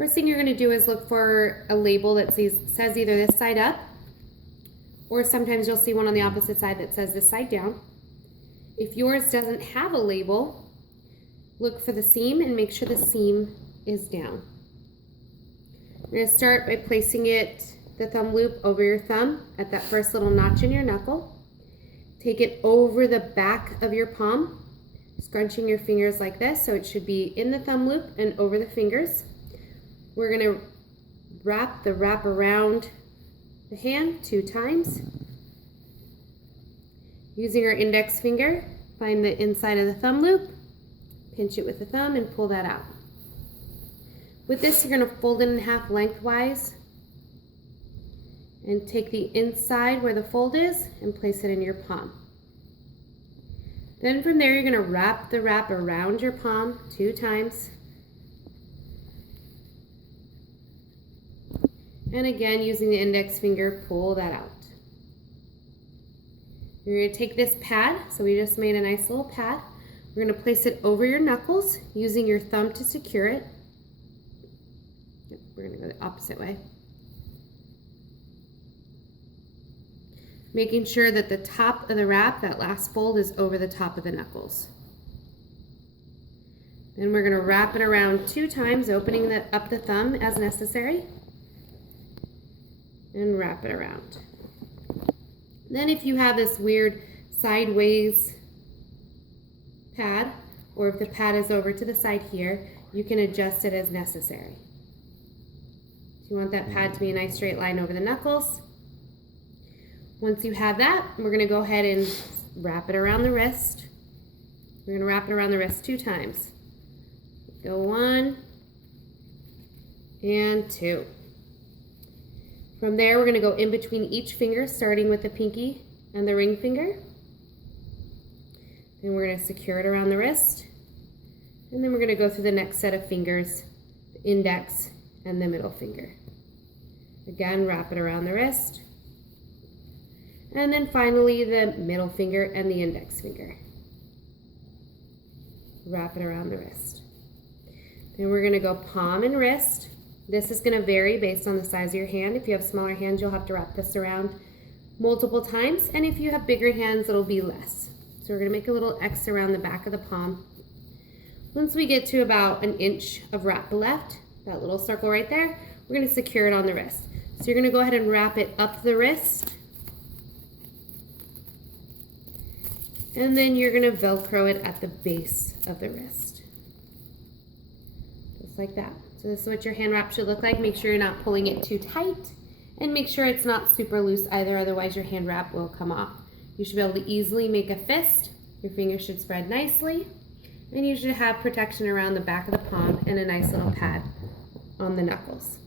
First thing you're going to do is look for a label that says either this side up, or sometimes you'll see one on the opposite side that says this side down. If yours doesn't have a label, look for the seam and make sure the seam is down. We're going to start by placing the thumb loop over your thumb at that first little notch in your knuckle. Take it over the back of your palm, scrunching your fingers like this, so it should be in the thumb loop and over the fingers. We're going to wrap the wrap around the hand 2 times. Using our index finger, find the inside of the thumb loop, pinch it with the thumb and pull that out. With this, you're going to fold it in half lengthwise and take the inside where the fold is and place it in your palm. Then from there, you're going to wrap the wrap around your palm 2 times. And again, using the index finger, pull that out. You're going to take this pad, so we just made a nice little pad. We're going to place it over your knuckles, using your thumb to secure it. We're going to go the opposite way. Making sure that the top of the wrap, that last fold, is over the top of the knuckles. Then we're going to wrap it around 2 times, opening up the thumb as necessary. And wrap it around. Then if you have this weird sideways pad, or if the pad is over to the side here, you can adjust it as necessary. So you want that pad to be a nice straight line over the knuckles. Once you have that, we're going to go ahead and wrap it around the wrist. We're going to wrap it around the wrist 2 times. Go 1 and 2. From there, we're going to go in between each finger, starting with the pinky and the ring finger. Then we're going to secure it around the wrist. And then we're going to go through the next set of fingers, the index and the middle finger. Again, wrap it around the wrist. And then finally, the middle finger and the index finger. Wrap it around the wrist. Then we're going to go palm and wrist. This is going to vary based on the size of your hand. If you have smaller hands, you'll have to wrap this around multiple times. And if you have bigger hands, it'll be less. So we're going to make a little X around the back of the palm. Once we get to about 1 inch of wrap left, that little circle right there, we're going to secure it on the wrist. So you're going to go ahead and wrap it up the wrist. And then you're going to Velcro it at the base of the wrist. Just like that. So this is what your hand wrap should look like. Make sure you're not pulling it too tight, and make sure it's not super loose either, otherwise your hand wrap will come off. You should be able to easily make a fist. Your fingers should spread nicely, and you should have protection around the back of the palm and a nice little pad on the knuckles.